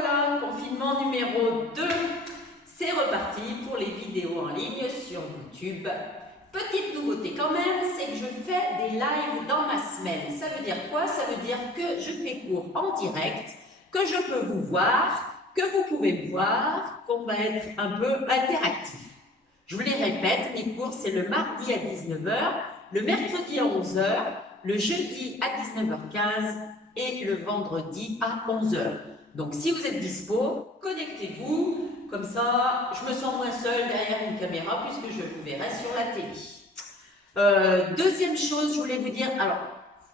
voilà, confinement numéro 2, c'est reparti pour les vidéos en ligne sur YouTube. Petite nouveauté quand même, c'est que je fais des lives dans ma semaine. Ça veut dire quoi? Ça veut dire que je fais cours en direct, que je peux vous voir, que vous pouvez me voir, qu'on va être un peu interactif. Je vous les répète, mes cours c'est le mardi à 19 h, le mercredi à 11 h, le jeudi à 19h15 et le vendredi à 11 h. Donc si vous êtes dispo, connectez-vous, comme ça je me sens moins seule derrière une caméra puisque je vous verrai sur la télé. Deuxième chose, je voulais vous dire, alors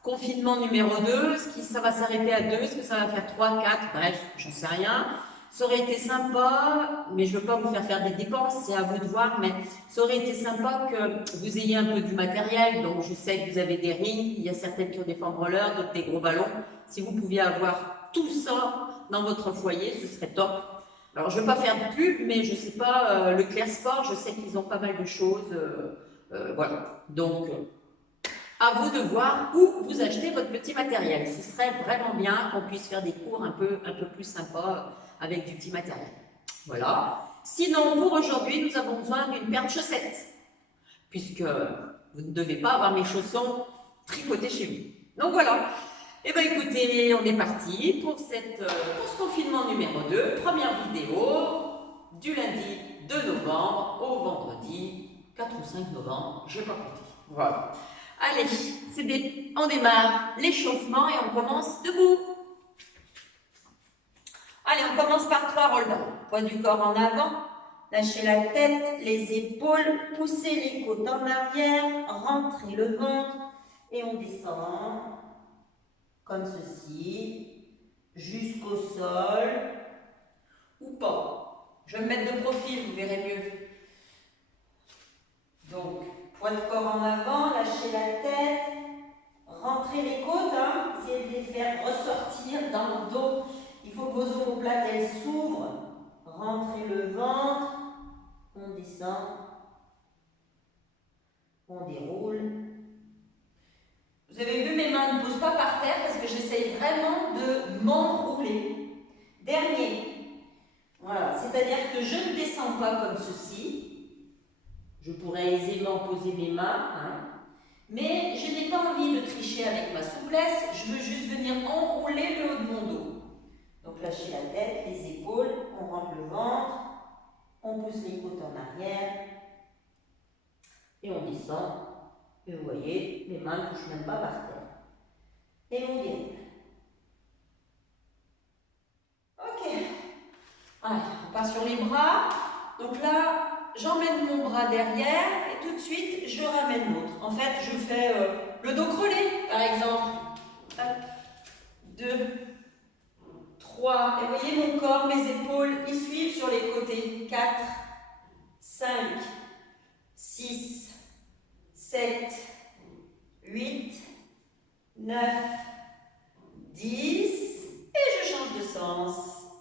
confinement numéro 2, est-ce que ça va s'arrêter à 2, est-ce que ça va faire 3, 4, bref, j'en sais rien. Ça aurait été sympa, mais je ne veux pas vous faire des dépenses, c'est à vous de voir, mais ça aurait été sympa que vous ayez un peu du matériel. Donc je sais que vous avez des rings, il y a certaines qui ont des formes rollers, d'autres des gros ballons. Si vous pouviez avoir tout ça dans votre foyer, ce serait top. Alors je ne veux pas faire de pub, mais je ne sais pas, le Clair Sport, je sais qu'ils ont pas mal de choses. Voilà, donc à vous de voir où vous achetez votre petit matériel. Ce serait vraiment bien qu'on puisse faire des cours un peu plus sympas avec du petit matériel. Voilà. Sinon, pour aujourd'hui, nous avons besoin d'une paire de chaussettes, puisque vous ne devez pas avoir mes chaussons tricotés chez vous. Donc voilà. Eh bien écoutez, on est parti pour ce confinement numéro 2, première vidéo du lundi 2 novembre au vendredi 4 ou 5 novembre, je n'ai pas compté. Voilà. Allez, on démarre l'échauffement et on commence debout. Allez, on commence par 3 roll down. Poids du corps en avant, lâchez la tête, les épaules, poussez les côtes en arrière, rentrez le ventre et on descend comme ceci, jusqu'au sol ou pas. Je vais me mettre de profil, vous verrez mieux. Donc, poids de corps en avant, lâchez la tête, rentrez les côtes, essayez de les faire ressortir dans le dos. Il faut que vos omoplates elles s'ouvrent, rentrez le ventre, on descend, on déroule. Vous avez vu, mes mains ne posent pas par terre parce que j'essaye vraiment de m'enrouler. Dernier, voilà, c'est-à-dire que je ne descends pas comme ceci. Je pourrais aisément poser mes mains, mais je n'ai pas envie de tricher avec ma souplesse, je veux juste venir enrouler le haut de mon dos. Donc lâchez la tête, les épaules, on rentre le ventre, on pousse les côtes en arrière et on descend. Et vous voyez, mes mains ne touchent même pas par terre. Et on déroule. Ok. Allez, on part sur les bras. Donc là, j'emmène mon bras derrière et tout de suite, je ramène l'autre. En fait, je fais le dos creulé, par exemple. 2, 3. Et vous voyez mon corps, mes épaules, ils suivent sur les côtés. 4, 5, 6, 7, 8, 9, 10. Et je change de sens.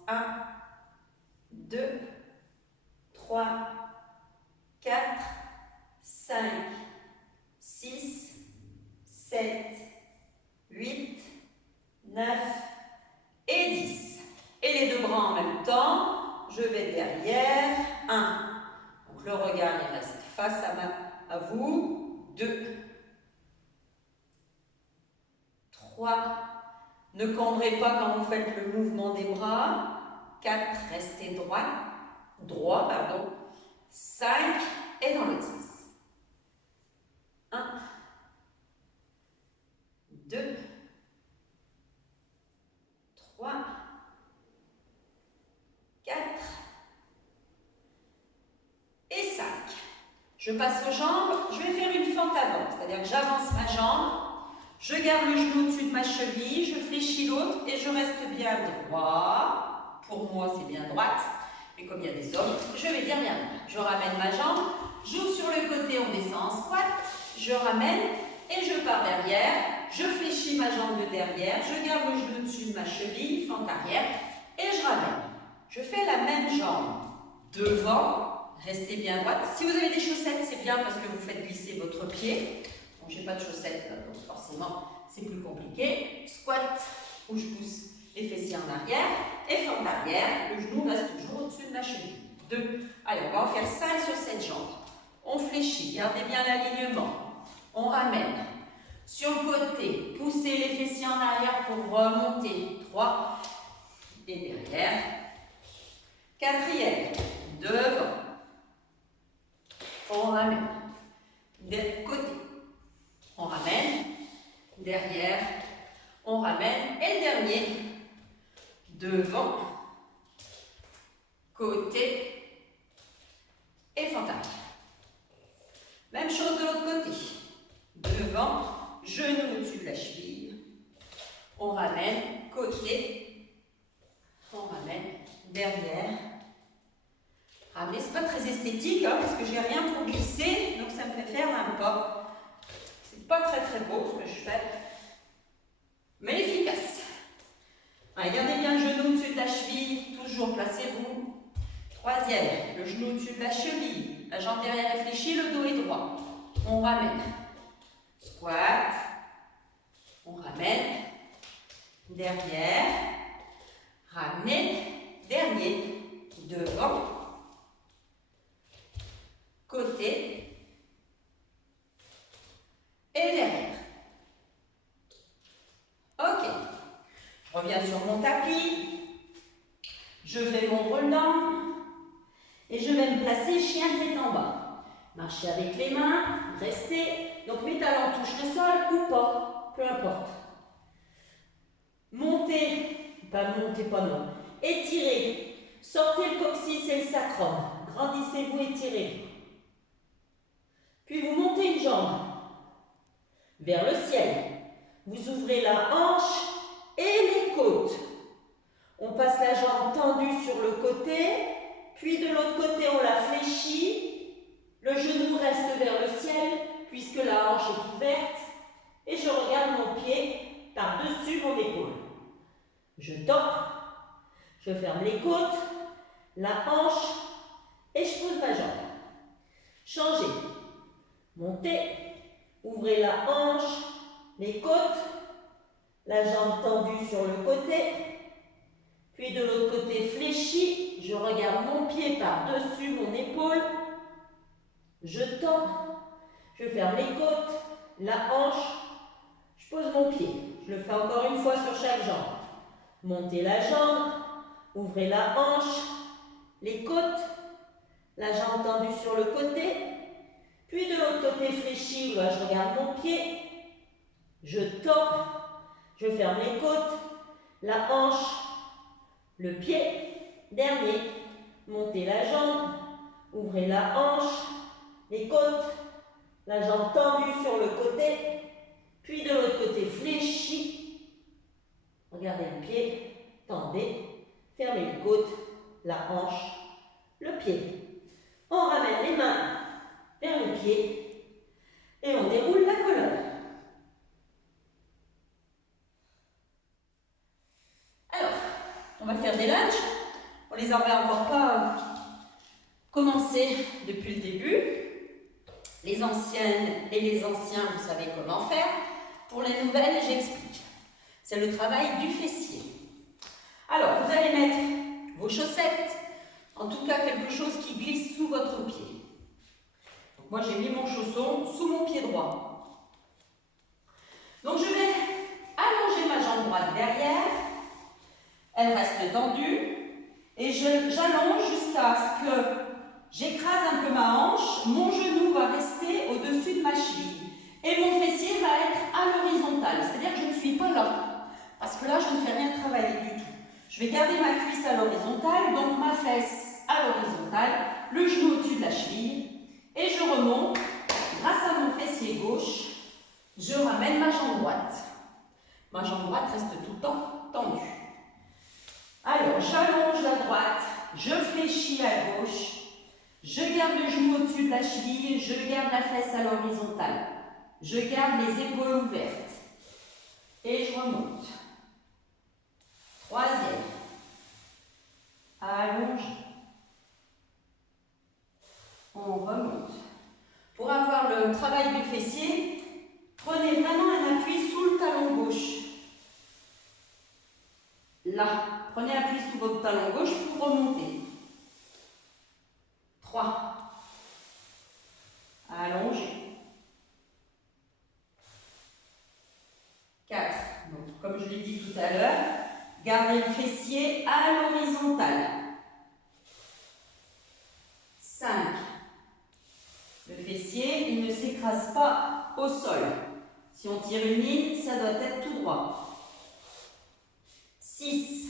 1, 2, 3, 4, 5, 6, 7, 8, 9 et 10. Et les deux bras en même temps, je vais derrière. 1. Donc le regard il reste face à vous. 2, 3. Ne cambrez pas quand vous faites le mouvement des bras. 4. Restez droit, pardon. 5 et dans l'autre sens. 1, 2, 3, 4 et 5. Je passe aux jambes, je vais faire une fente avant, c'est-à-dire que j'avance ma jambe, je garde le genou au-dessus de ma cheville, je fléchis l'autre et je reste bien droit. Pour moi, c'est bien droite. Mais comme il y a des hommes, je vais dire bien droit. Je ramène ma jambe, j'ouvre sur le côté, on descend en squat, je ramène et je pars derrière, je fléchis ma jambe de derrière, je garde le genou au-dessus de ma cheville, fente arrière, et je ramène. Je fais la même jambe devant, restez bien droite. Si vous avez des chaussettes, c'est bien parce que vous faites glisser votre pied. Bon, j'ai pas de chaussettes, donc forcément, c'est plus compliqué. Squat, où je pousse les fessiers en arrière et fente arrière. Le genou reste toujours au-dessus de la cheville. 2. Allez, on va en faire 5 sur cette jambe. On fléchit, gardez bien l'alignement. On ramène. Sur le côté, poussez les fessiers en arrière pour remonter. 3. Et derrière. 4e. Devant. On ramène. Côté. On ramène. Derrière. On ramène. Et le dernier. Devant. Côté. Et fente arrière. Même chose de l'autre côté. Devant. Genou au-dessus de la cheville. On ramène. Côté. On ramène. Derrière. Ramener, c'est pas très esthétique hein, parce que j'ai rien pour glisser, donc ça me fait faire un pas. C'est pas très beau ce que je fais, mais efficace. Allez, gardez bien le genou au-dessus de la cheville, toujours placez-vous. 3e, le genou au-dessus de la cheville, la jambe derrière est fléchie, le dos est droit. On ramène. Squat. On ramène. Derrière. Ramenez. Dernier. Devant. Côté et derrière. Ok. Je reviens sur mon tapis. Je fais mon relent et je vais me placer chien tête en bas. Marchez avec les mains, restez. Donc mes talons touchent le sol ou pas, peu importe. Montez, pas non. Étirez. Sortez le coccyx et le sacrum. Grandissez-vous, étirez. Puis vous montez une jambe vers le ciel. Vous ouvrez la hanche et les côtes. On passe la jambe tendue sur le côté, puis de l'autre côté on la fléchit. Le genou reste vers le ciel puisque la hanche est ouverte et je regarde mon pied par-dessus mon épaule. Je tends, je ferme les côtes, la hanche et je pose ma jambe. Changez. Montez, ouvrez la hanche, les côtes, la jambe tendue sur le côté, puis de l'autre côté fléchi, je regarde mon pied par-dessus mon épaule, je tends, je ferme les côtes, la hanche, je pose mon pied, je le fais encore une fois sur chaque jambe. Montez la jambe, ouvrez la hanche, les côtes, la jambe tendue sur le côté, puis de l'autre côté fléchi, là je regarde mon pied, je tends, je ferme les côtes, la hanche, le pied, dernier, montez la jambe, ouvrez la hanche, les côtes, la jambe tendue sur le côté, puis de l'autre côté fléchi, regardez le pied, tendez, fermez les côtes, la hanche, le pied. On ramène les mains vers le pied et on déroule la colonne. Alors, on va faire des lunges. On les avait encore pas commencé depuis le début. Les anciennes et les anciens, vous savez comment faire. Pour les nouvelles, j'explique. C'est le travail du fessier. Alors, vous allez mettre vos chaussettes, en tout cas quelque chose qui glisse sous votre pied. Moi, j'ai mis mon chausson sous mon pied droit. Donc, je vais allonger ma jambe droite derrière. Elle reste tendue. Et j'allonge jusqu'à ce que j'écrase un peu ma hanche. Mon genou va rester au-dessus de ma cheville. Et mon fessier va être à l'horizontale. C'est-à-dire que je ne suis pas là. Parce que là, je ne fais rien travailler du tout. Je vais garder ma cuisse à l'horizontale. Donc, ma fesse à l'horizontale. Le genou au-dessus de la cheville. Et je remonte, grâce à mon fessier gauche, je ramène ma jambe droite. Ma jambe droite reste tout le temps tendue. Alors, j'allonge la droite, je fléchis à gauche, je garde le genou au-dessus de la cheville, je garde la fesse à l'horizontale. Je garde les épaules ouvertes. Et je remonte. 3e. Allonge. On remonte. Pour avoir le travail du fessier, prenez vraiment un appui sous le talon gauche. Prenez appui sous votre talon gauche pour remonter. 3. Allongez. 4. Donc, comme je l'ai dit tout à l'heure, gardez le fessier à l'horizontale. 5. Le fessier, il ne s'écrase pas au sol. Si on tire une ligne, ça doit être tout droit. 6.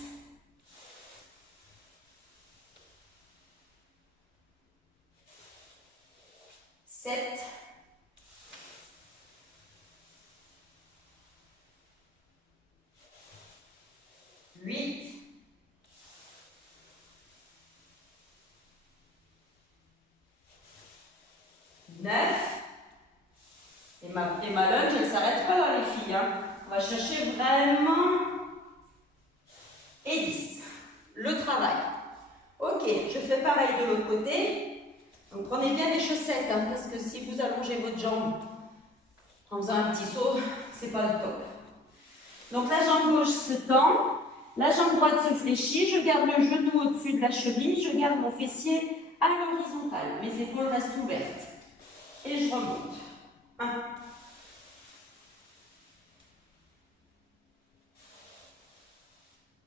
7. 8. 9. Et ma lunge, elle ne s'arrête pas là, les filles. Hein. On va chercher vraiment. Et 10. Le travail. Ok, je fais pareil de l'autre côté. Donc prenez bien les chaussettes, hein, parce que si vous allongez votre jambe en faisant un petit saut, c'est pas le top. Donc la jambe gauche se tend, la jambe droite se fléchit, je garde le genou au-dessus de la cheville, je garde mon fessier à l'horizontale. Mes épaules restent ouvertes. Et je remonte. 1.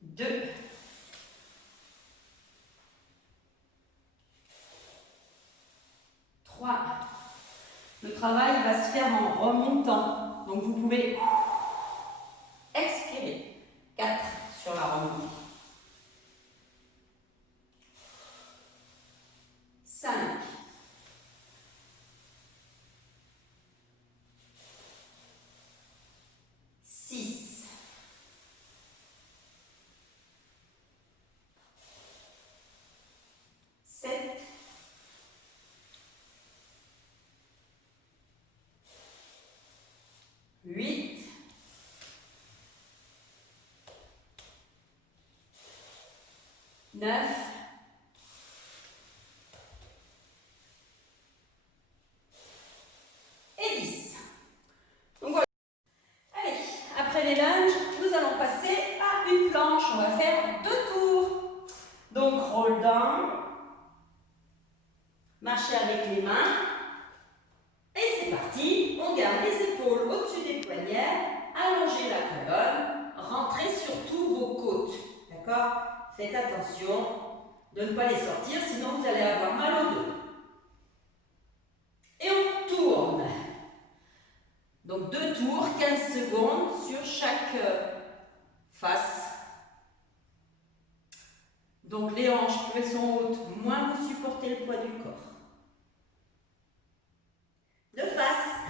2. 3. Le travail va se faire en remontant. Donc vous pouvez expirer. 4 sur la remontée. 5. 6. 7. 8. 9. Et 10. Donc voilà. Allez, après les lunges, nous allons passer à une planche. On va faire 2 tours. Donc roll down. Marchez avec les mains. Et c'est parti. On garde les épaules au-dessus des poignets. Allongez la colonne. Rentrez surtout vos côtes. D'accord? Faites attention de ne pas les sortir, sinon vous allez avoir mal au dos. Et on tourne. Donc 2 tours, 15 secondes sur chaque face. Donc les hanches, plus elles sont hautes, moins vous supportez le poids du corps. De face.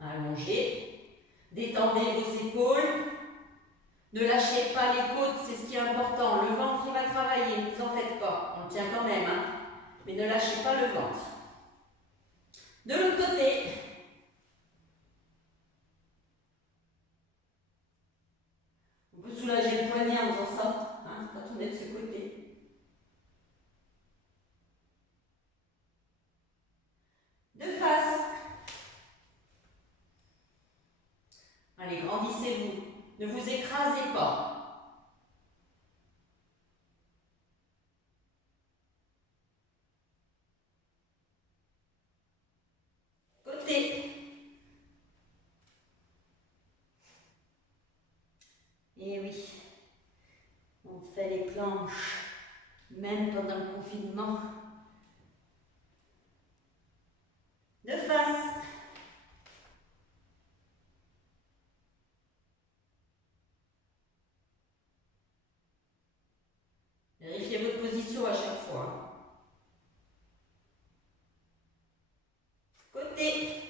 Allongez. Détendez vos épaules. Ne lâchez pas les côtes, c'est ce qui est important. Le ventre, il va travailler, ne vous en faites pas. On tient quand même, hein. Mais ne lâchez pas le ventre. De l'autre côté. Vous pouvez soulager le poignet en faisant ça, hein, quand on est de ce côté. De face. Allez, grandissez-vous. Ne vous écrasez pas. Côté. Et oui, on fait les planches, même pendant le confinement. De face. Vérifiez votre position à chaque fois. Côté.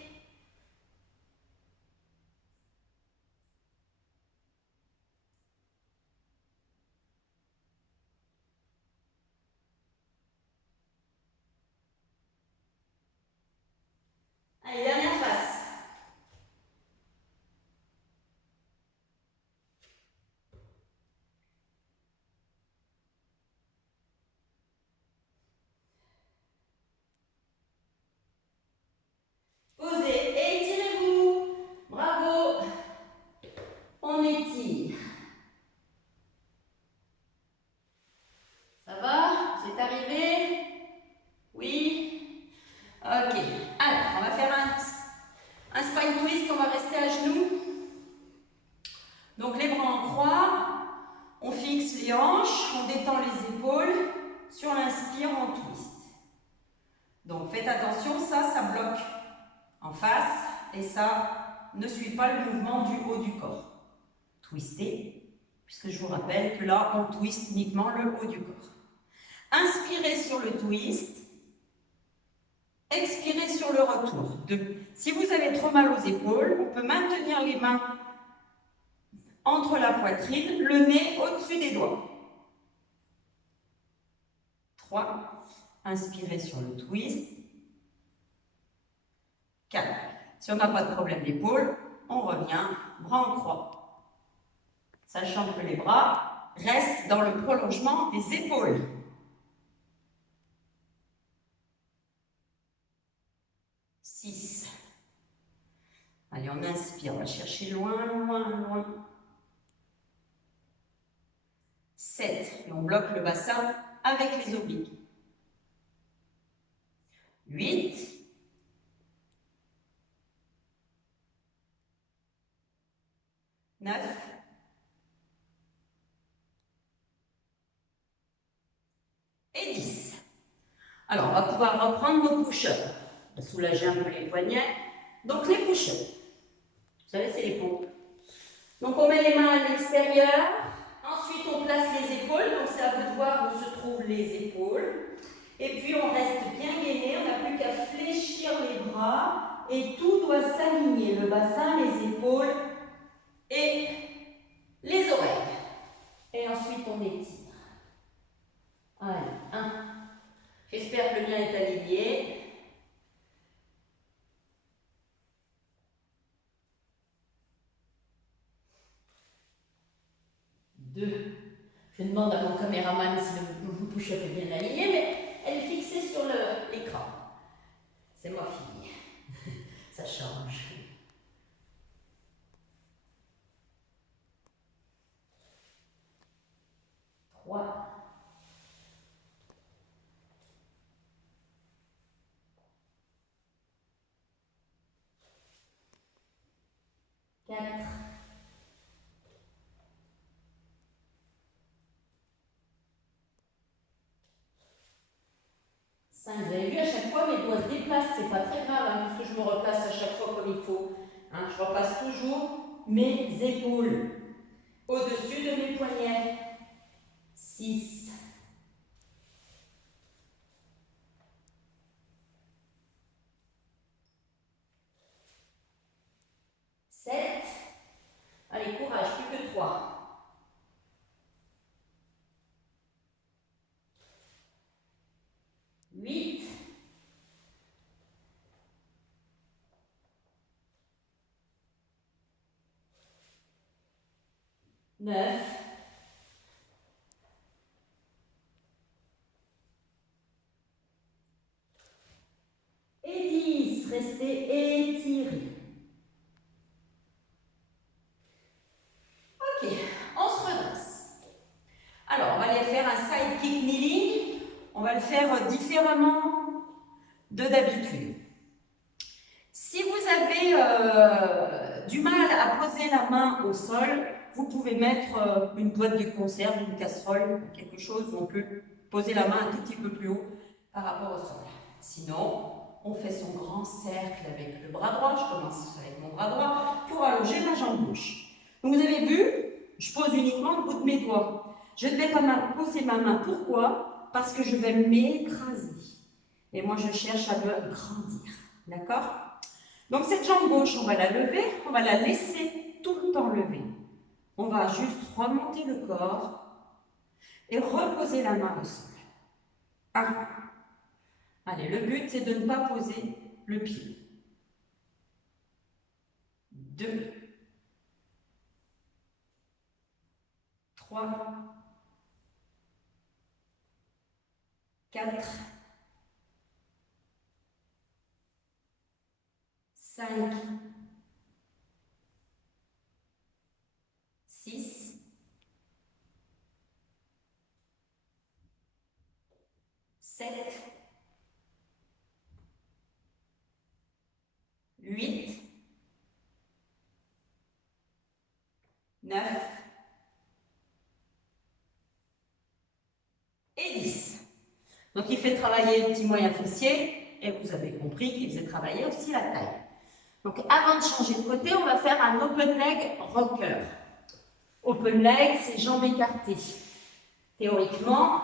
Un spine twist, on va rester à genoux. Donc les bras en croix, on fixe les hanches, on détend les épaules. Sur l'inspire, on twist. Donc faites attention, ça bloque en face et ça ne suit pas le mouvement du haut du corps. Twistez, puisque je vous rappelle que là, on twist uniquement le haut du corps. Inspirez sur le twist. Expirez sur le retour. Si vous avez trop mal aux épaules, on peut maintenir les mains entre la poitrine, le nez au-dessus des doigts. 3. Inspirez sur le twist. 4. Si on n'a pas de problème d'épaule, on revient, bras en croix. Sachant que les bras restent dans le prolongement des épaules. 6. Allez, on inspire, on va chercher loin, loin, loin. 7. Et on bloque le bassin avec les obliques. 8. 9. Et 10. Alors, on va pouvoir reprendre nos push-ups. On va soulager un peu les poignets. Donc, les push-ups. Vous savez, c'est les pompes. Donc, on met les mains à l'extérieur. Ensuite, on place les épaules. Donc, c'est à vous de voir où se trouvent les épaules. Et puis, on reste bien gainé. On n'a plus qu'à fléchir les bras. Et tout doit s'aligner. Le bassin, les épaules et les oreilles. Et ensuite, on étire. Allez, 1. J'espère que le mien est aligné. 2. Je demande à mon caméraman si le push-up est bien aligné, mais elle est fixée sur l'écran. C'est ma fille. Ça change. 3. 4. 5. Vous avez vu, à chaque fois, mes doigts se déplacent. C'est pas très grave, hein, parce que je me replace à chaque fois comme il faut. Hein, je repasse toujours mes épaules au-dessus de mes poignets. 6. 7. Allez, courage, plus que 3. 8. 9. Et 10. Restez étirés. Ok, on se redresse. Alors, on va aller faire un side kick kneeling. On va le faire différemment de d'habitude. Si vous avez du mal à poser la main au sol, vous pouvez mettre une boîte de conserve, une casserole, quelque chose où on peut poser la main un tout petit peu plus haut par rapport au sol. Sinon, on fait son grand cercle avec le bras droit. Je commence avec mon bras droit pour allonger ma jambe gauche. Donc vous avez vu, je pose uniquement le bout de mes doigts. Je ne vais pas poser ma main. Pourquoi? Parce que je vais m'écraser. Et moi, je cherche à me grandir. D'accord? Donc cette jambe gauche, on va la lever, on va la laisser tout le temps levée. On va juste remonter le corps et reposer la main au sol. 1. Allez, le but, c'est de ne pas poser le pied. 2. 3. 4. 5. 6. 7. 8. 9 et 10. Donc il fait travailler le petit moyen fessier et vous avez compris qu'il faisait travailler aussi la taille. Donc avant de changer de côté, on va faire un open leg rocker. Open leg, c'est jambes écartées. Théoriquement,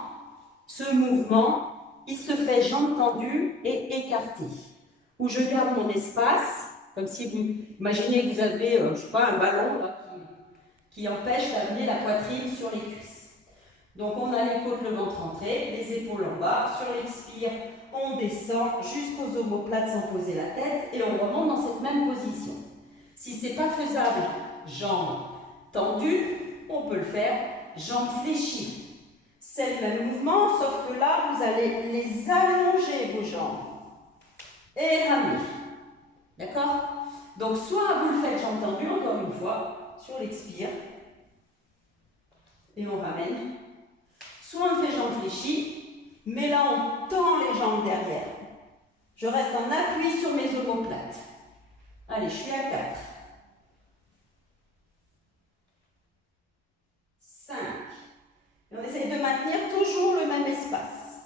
ce mouvement, il se fait jambes tendues et écartées. Où je garde mon espace, comme si vous imaginez que vous avez, je sais pas, un ballon là, qui empêche d'amener la poitrine sur les cuisses. Donc on a les côtes, le ventre entré, les épaules en bas. Sur l'expire, on descend jusqu'aux omoplates sans poser la tête et on remonte dans cette même position. Si ce n'est pas faisable, jambes tendues, on peut le faire jambes fléchies. C'est le même mouvement, sauf que là, vous allez les allonger, vos jambes, et ramener. D'accord? Donc, soit vous le faites jambes tendues, encore une fois, sur l'expire, et on ramène. Soit on fait jambes fléchies, mais là, on tend les jambes derrière. Je reste en appui sur mes omoplates. Allez, je suis à 4. 5. Et on essaye de maintenir toujours le même espace.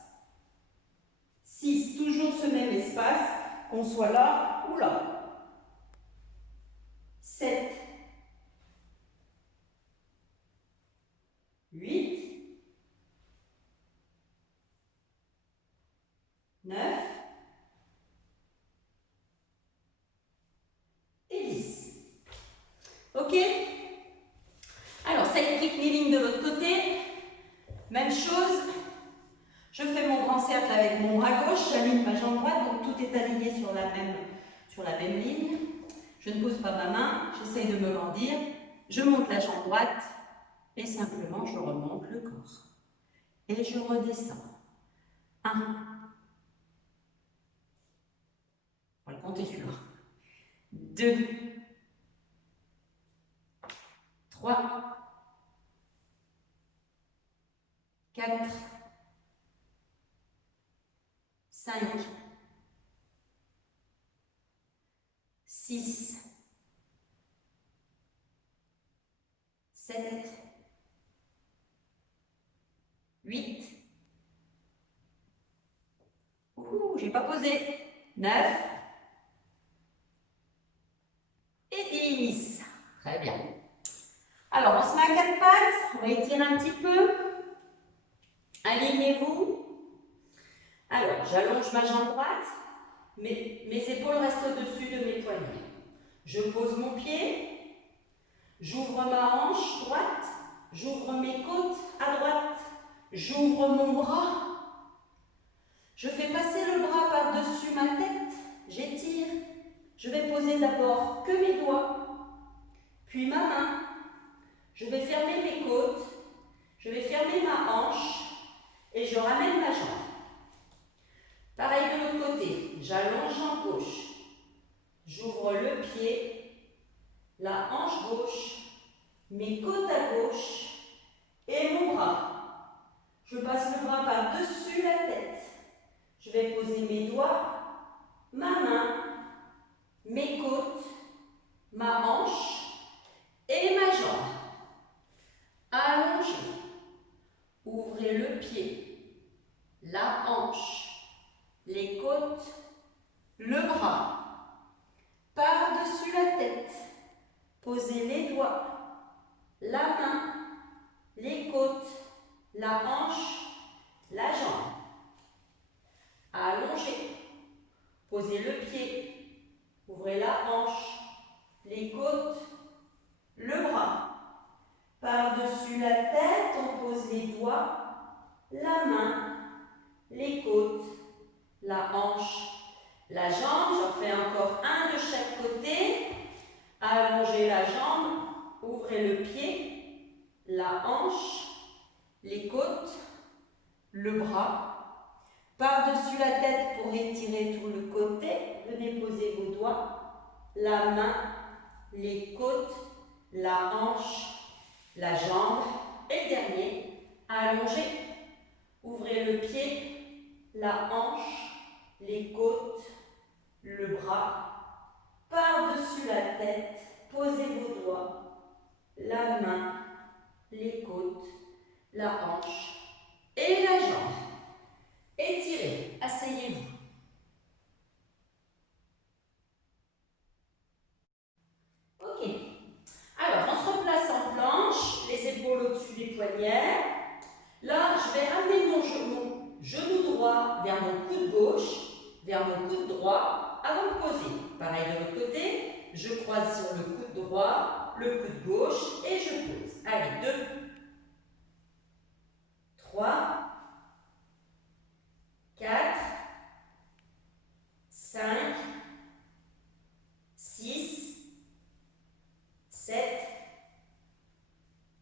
6. Toujours ce même espace, qu'on soit là ou là. 7. 8. 9. Et 10. Ok? Alors, sidekick kneeling de l'autre côté. Même chose. Je fais mon grand cercle avec mon bras gauche, j'aligne ma jambe droite, donc tout est aligné sur la même ligne. Je ne pose pas ma main, j'essaye de me grandir. Je monte la jambe droite et simplement je remonte le corps. Et je redescends. 1. On va le compter celui-là. 2. 3. 4. 5. 6. 7. 8. Ouh, j'ai pas posé. 9. Et 10. Très bien. Alors, on se met à 4 pattes. On va étirer un petit peu. Alignez-vous. Alors, j'allonge ma jambe droite. Mes épaules restent au-dessus de mes poignets. Je pose mon pied. J'ouvre ma hanche droite. J'ouvre mes côtes à droite. J'ouvre mon bras. Je fais passer le bras par-dessus ma tête. J'étire. Je vais poser d'abord que mes doigts, puis ma main. Je vais fermer mes côtes. Je vais fermer ma hanche et je ramène ma jambe. Pareil de l'autre côté. J'allonge jambe gauche. J'ouvre le pied, la hanche gauche, mes côtes à gauche et mon bras. Je passe le bras par-dessus la tête. Je vais poser mes doigts, ma main, mes côtes, ma hanche et ma jambe. Allongez. Ouvrez le pied, la hanche, les côtes, le bras. Par-dessus la tête, posez les doigts, la main, les côtes, la hanche, la jambe. Allongez. Posez le pied, ouvrez la hanche, les côtes, le bras. Par-dessus la tête, on pose les doigts, la main, les côtes, la hanche, la jambe. J'en fais encore un de chaque côté. Allongez la jambe, ouvrez le pied, la hanche, les côtes, le bras. Par-dessus la tête pour étirer tout le côté, venez poser vos doigts, la main, les côtes, la hanche, la jambe. Et le dernier, allongez, ouvrez le pied, la hanche, les côtes, le bras. Par-dessus la tête, posez vos doigts, la main, les côtes, la hanche et la jambe. Étirez, asseyez-vous. Ok. Alors, on se replace en planche, les épaules au-dessus des poignets. Là, je vais ramener mon genou droit vers mon coude gauche, vers mon coude droit, avant de poser. Pareil de l'autre côté, je croise sur le coude droit, le coude gauche et je pose. Allez, 2, 3, 4, 5, 6, 7,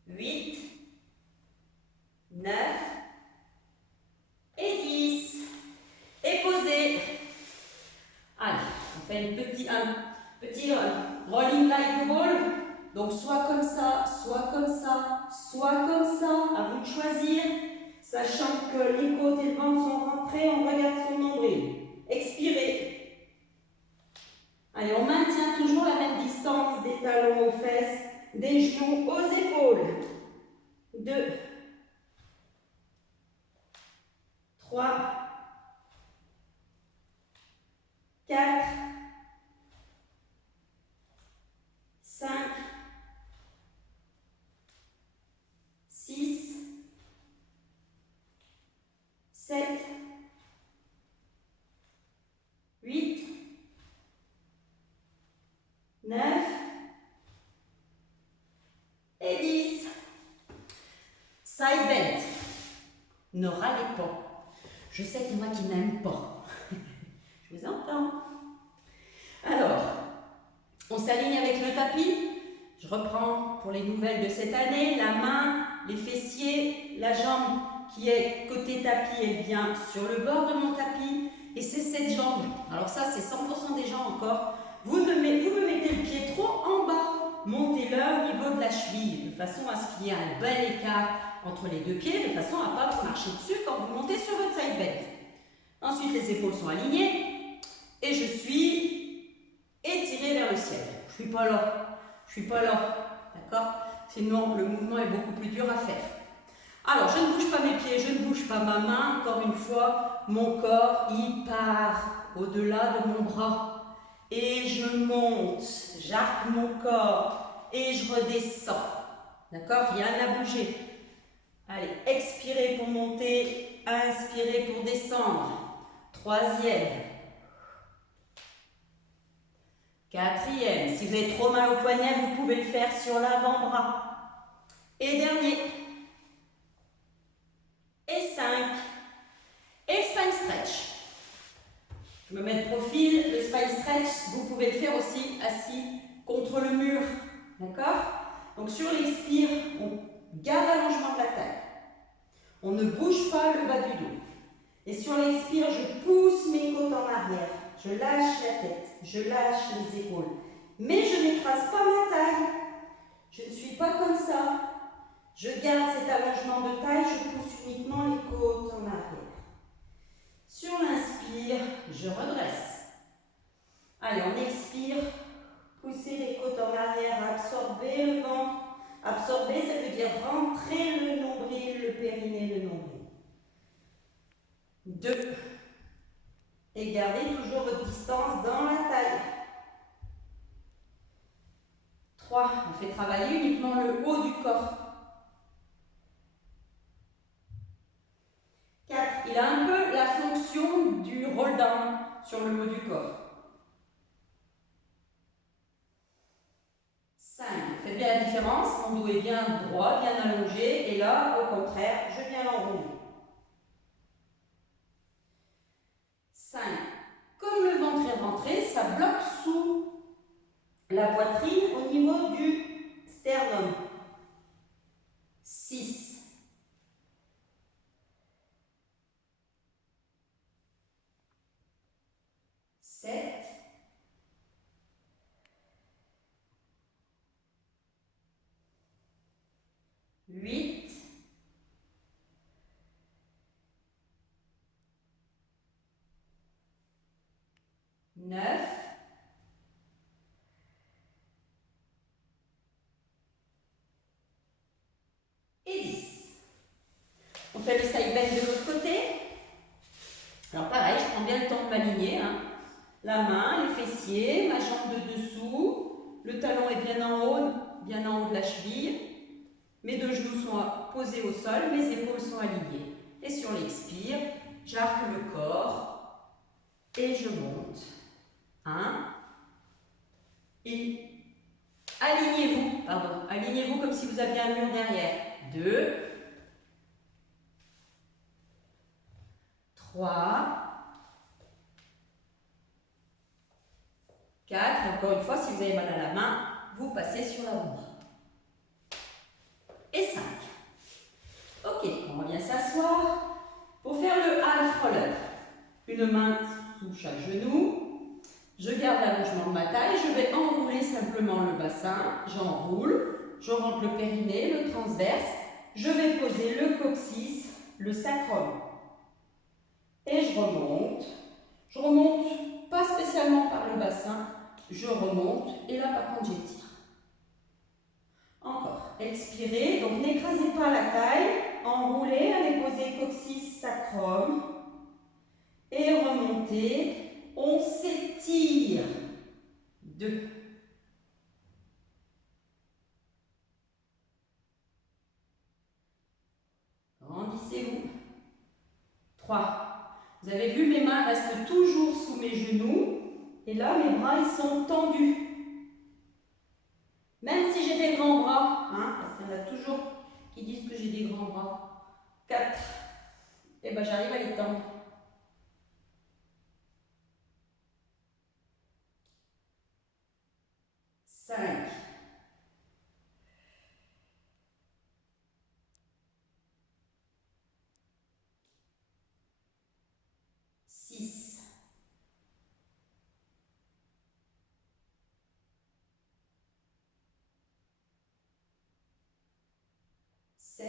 8, 9 et 10. Et posez. Allez, on fait un petit rolling like ball. Donc soit comme ça, soit comme ça, soit comme ça. À vous de choisir. Sachant que les côtes et le ventre sont rentrés, on regarde son nombril. Expirez. Allez, on maintient toujours la même distance des talons aux fesses, des genoux aux épaules. 2, 3, 4, 5, 6, 7, 8, 9 et 10. Side bend. Ne râlez pas. Je sais qu'il y en a qui n'aiment pas. Je vous entends. Alors, on s'aligne avec le tapis. Je reprends pour les nouvelles de cette année. La main, les fessiers, la jambe qui est côté tapis est bien sur le bord de mon tapis. Et c'est cette jambe. Alors ça, c'est 100% des gens encore. Vous me mettez le pied trop en bas. Montez-le au niveau de la cheville, de façon à ce qu'il y ait un bel écart entre les deux pieds, de façon à ne pas vous marcher dessus quand vous montez sur votre side bend. Ensuite, les épaules sont alignées et je suis étirée vers le ciel. Je ne suis pas là. Je ne suis pas là. D'accord? Sinon, le mouvement est beaucoup plus dur à faire. Alors, je ne bouge pas mes pieds, je ne bouge pas ma main. Encore une fois, mon corps, il part au-delà de mon bras. Et je monte, j'arque mon corps et je redescends. D'accord? Rien à bouger. Allez, expirez pour monter, inspirez pour descendre. Troisième. Quatrième. Si vous avez trop mal au poignet, vous pouvez le faire sur l'avant-bras. Et dernier. Et 5. Et spine stretch. Je me mets de profil, le spine stretch, vous pouvez le faire aussi assis contre le mur. D'accord? Donc sur l'expire, on garde l'allongement de la taille. On ne bouge pas le bas du dos. Et sur l'expire, je pousse mes côtes en arrière. Je lâche la tête, je lâche les épaules. Mais je n'écrase pas ma taille. Je ne suis pas comme ça. Je garde cet allongement de taille, je pousse uniquement les côtes en arrière. Sur l'inspire, je redresse. Allez, on expire. Poussez les côtes en arrière, absorbez le ventre. Absorber, ça veut dire rentrer le nombril, le périnée, le nombril. 2. Et gardez toujours votre distance dans la taille. 3. On fait travailler uniquement le haut du corps. 4. Il a un peu la fonction du roll down sur le haut du corps. 5. Faites bien la différence. Mon dos est bien droit, bien allongé. Et là, au contraire, je viens l'enrouler. 5. Comme le ventre est rentré, ça bloque sous la poitrine au niveau du sternum. 6. 7. 8. 9. fait le side bend de l'autre côté. Alors pareil, je prends bien le temps de m'aligner. Hein. La main, les fessiers, ma jambe de dessous. Le talon est bien en haut de la cheville. Mes deux genoux sont posés au sol, mes épaules sont alignées. Et sur l'expire, j'arque le corps et je monte. 1. Et alignez-vous comme si vous aviez un mur derrière. 2. 3. 4. Et encore une fois, si vous avez mal à la main, vous passez sur l'avant-bras. Et 5. Ok, on revient s'asseoir pour faire le half roller. Une main sous chaque genou. Je garde l'allongement de ma taille. Je vais enrouler simplement le bassin. J'enroule. Je rentre le périnée, le transverse. Je vais poser le coccyx, le sacrum. Et je remonte. Je remonte pas spécialement par le bassin. Je remonte et là par contre j'étire. Encore. Expirez. Donc n'écrasez pas la taille. Enroulez. Allez poser coccyx, sacrum. Et remontez. On s'étire. 2. Grandissez-vous. 3. Vous avez vu, mes mains restent toujours sous mes genoux. Et là, mes bras, ils sont tendus. Même si j'ai des grands bras, hein, parce qu'il y en a toujours qui disent que j'ai des grands bras. 4. Et bien, j'arrive à les tendre. 5. 6. 7.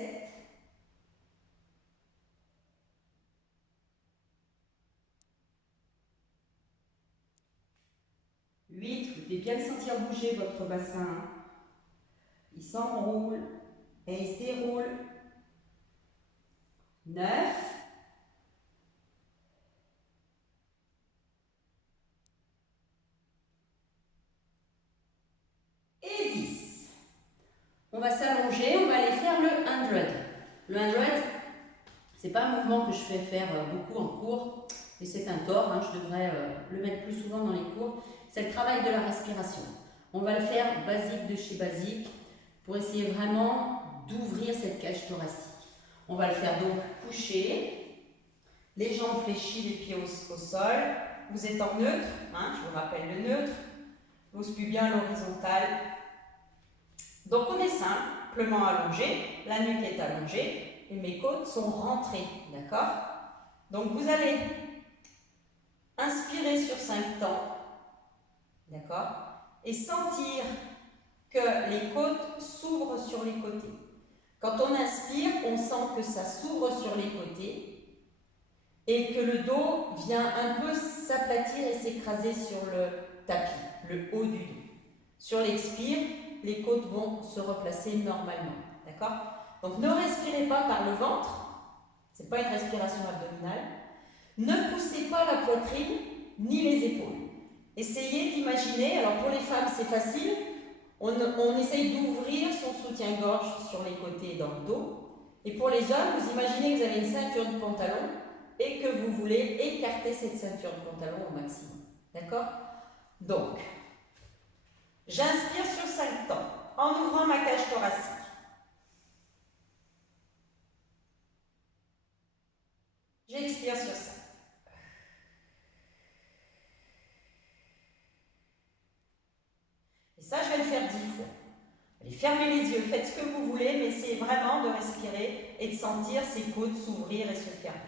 8. Vous devez bien le sentir bouger votre bassin. Il s'enroule et il se déroule. 9. Et 10. On va s'allonger, on va aller faire le 100. Le 100, c'est pas un mouvement que je fais faire beaucoup en cours, mais c'est un tort, hein, je devrais le mettre plus souvent dans les cours. C'est le travail de la respiration. On va le faire basique de chez basique pour essayer vraiment d'ouvrir cette cage thoracique. On va le faire donc couché, les jambes fléchies, les pieds au sol. Vous êtes en neutre, hein, je vous rappelle le neutre. L'os pubien à l'horizontale. Donc on est simplement allongé, la nuque est allongée et mes côtes sont rentrées, d'accord? Donc vous allez inspirer sur 5 temps, d'accord? Et sentir que les côtes s'ouvrent sur les côtés. Quand on inspire, on sent que ça s'ouvre sur les côtés et que le dos vient un peu s'aplatir et s'écraser sur le tapis, le haut du dos. Sur l'expire, les côtes vont se replacer normalement, d'accord? Donc ne respirez pas par le ventre, ce n'est pas une respiration abdominale. Ne poussez pas la poitrine ni les épaules. Essayez d'imaginer, alors pour les femmes c'est facile, on essaye d'ouvrir son soutien-gorge sur les côtés et dans le dos. Et pour les hommes, vous imaginez que vous avez une ceinture de pantalon et que vous voulez écarter cette ceinture de pantalon au maximum, d'accord? Donc, j'inspire sur 5 temps en ouvrant ma cage thoracique. J'expire sur 5. Et ça, je vais le faire 10 fois. Allez, fermez les yeux, faites ce que vous voulez, mais c'est vraiment de respirer et de sentir ces côtes s'ouvrir et se fermer.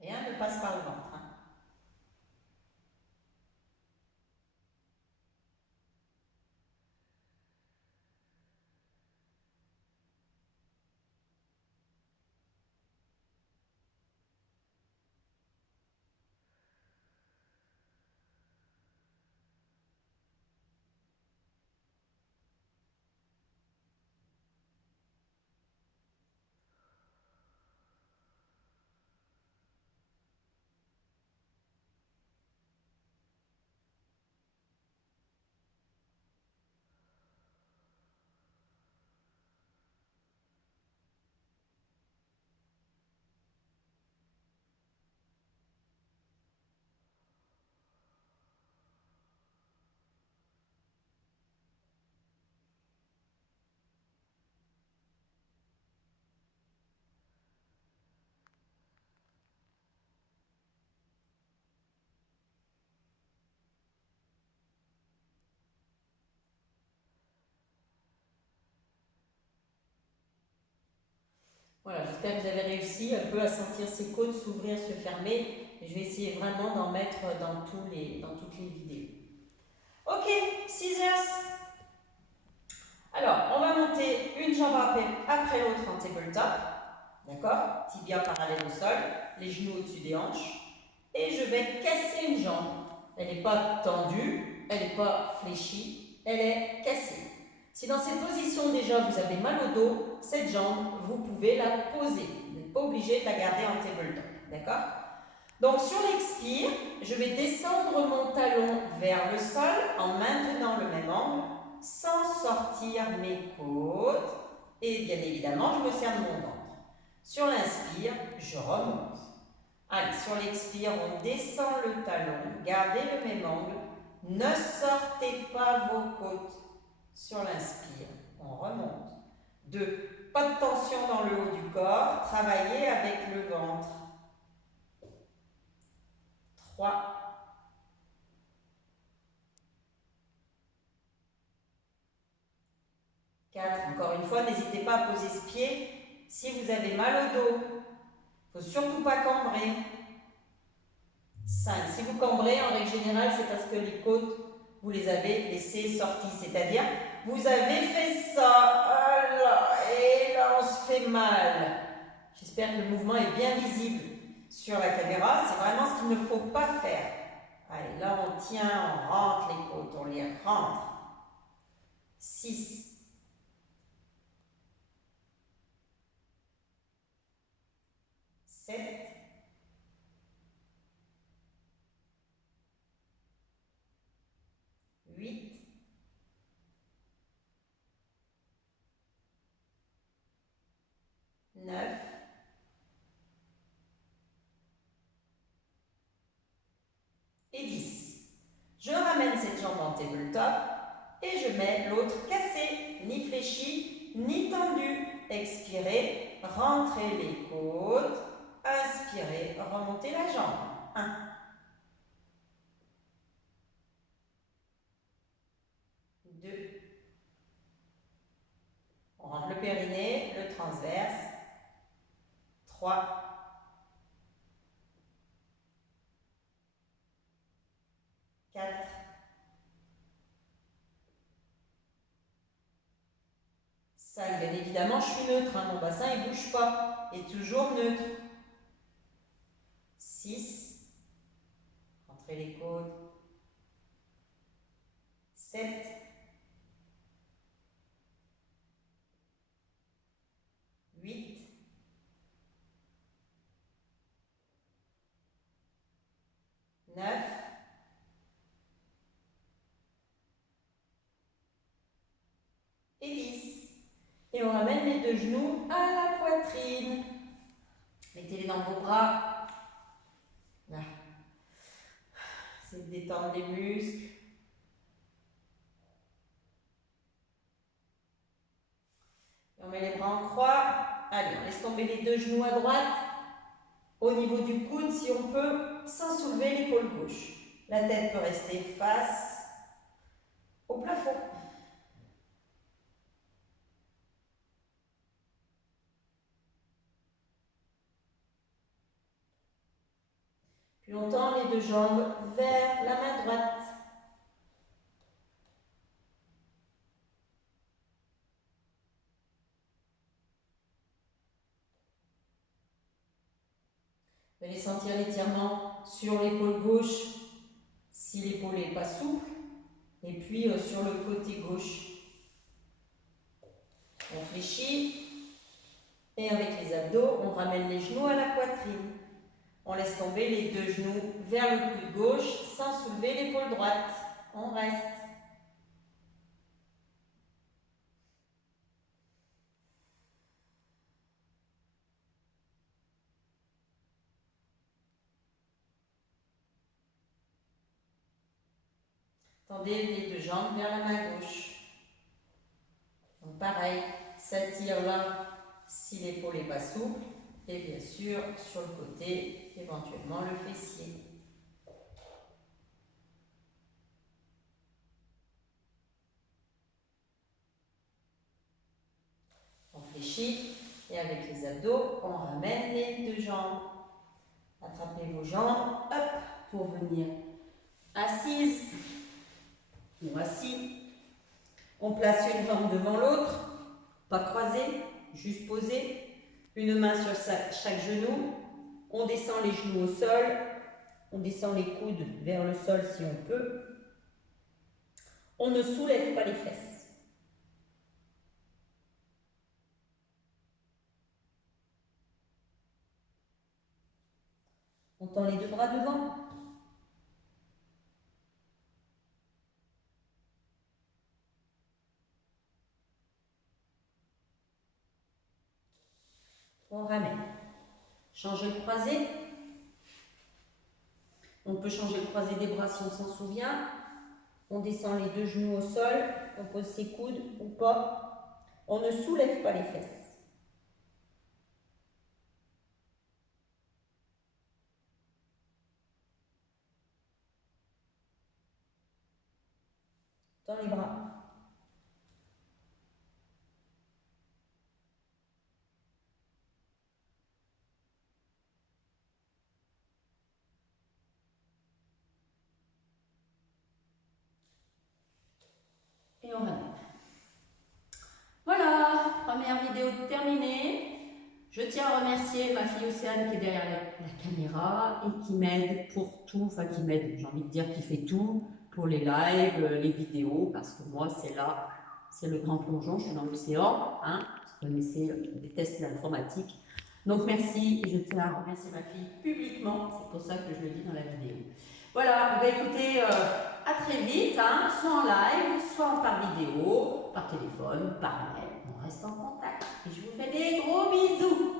Rien ne passe par le ventre. Hein. j'espère que vous avez réussi un peu à sentir ces côtes s'ouvrir, se fermer. Et je vais essayer vraiment d'en mettre dans toutes les vidéos. Ok, scissors. Alors, on va monter une jambe après l'autre en tabletop. D'accord? Tibia parallèle au sol, les genoux au-dessus des hanches. Et je vais casser une jambe. Elle n'est pas tendue, elle n'est pas fléchie, elle est cassée. Si dans cette position déjà vous avez mal au dos, cette jambe, vous pouvez la poser. Vous n'êtes pas obligé de la garder en tabletop. D'accord? Donc sur l'expire, je vais descendre mon talon vers le sol en maintenant le même angle, sans sortir mes côtes. Et bien évidemment, je me sers de mon ventre. Sur l'inspire, je remonte. Allez, sur l'expire, on descend le talon, gardez le même angle, ne sortez pas vos côtes. Sur l'inspire, on remonte. 2. Pas de tension dans le haut du corps, travaillez avec le ventre. 3. 4. Encore une fois, n'hésitez pas à poser ce pied si vous avez mal au dos. Il ne faut surtout pas cambrer. 5. Si vous cambrez, en règle générale, c'est parce que les côtes, vous les avez laissées sorties. C'est-à-dire, vous avez fait ça, et là, on se fait mal. J'espère que le mouvement est bien visible sur la caméra. C'est vraiment ce qu'il ne faut pas faire. Allez, là, on tient, on rentre les côtes, on les rentre. 6. 7. 8. 9. Et 10. Je ramène cette jambe en tabletop et je mets l'autre cassée, ni fléchie, ni tendue. Expirez, rentrez les côtes, inspirez, remontez la jambe. 1. 2. On rentre le périnée, le transverse. 3. 4. 5. Bien évidemment, je suis neutre, hein, mon bassin il ne bouge pas, et toujours neutre. 6. Rentrez les côtes. 7. 8. 9. Et 10. Et on ramène les deux genoux à la poitrine. Mettez-les dans vos bras. Là. C'est de détendre les muscles. Et on met les bras en croix. Allez, on laisse tomber les deux genoux à droite. Au niveau du coude, si on peut, sans soulever l'épaule gauche. La tête peut rester face au plafond. Puis on tend les deux jambes vers la main droite. Vous allez sentir l'étirement sur l'épaule gauche si l'épaule n'est pas souple, et puis sur le côté gauche. On fléchit et avec les abdos, on ramène les genoux à la poitrine. On laisse tomber les deux genoux vers le coude gauche sans soulever l'épaule droite. On reste. Tendez les deux jambes vers la main gauche. Donc pareil, s'attire là si l'épaule n'est pas souple. Et bien sûr, sur le côté, éventuellement le fessier. On fléchit et avec les abdos, on attrapez vos jambes, hop, pour venir assise ou assis. On place une jambe devant l'autre, pas croisée, juste posée. Une main sur chaque genou. On descend les genoux au sol. On descend les coudes vers le sol si on peut. On ne soulève pas les fesses. On tend les deux bras devant. On ramène. Changer le croisé. On peut changer le croisé des bras si on s'en souvient. On descend les deux genoux au sol. On pose ses coudes ou pas. On ne soulève pas les fesses. Tend les bras. Et on ramène. Voilà, première vidéo terminée. Je tiens à remercier ma fille Océane qui est derrière la caméra et qui m'aide pour tout, enfin qui m'aide, j'ai envie de dire qui fait tout pour les lives, les vidéos, parce que moi c'est là, c'est le grand plongeon, je suis dans l'océan, hein, vous connaissez, je déteste l'informatique. Donc merci, et je tiens à remercier ma fille publiquement, c'est pour ça que je le dis dans la vidéo. Voilà, bah écoutez, à très vite, hein, soit en live, soit par vidéo, par téléphone, par mail. On reste en contact. Et je vous fais des gros bisous.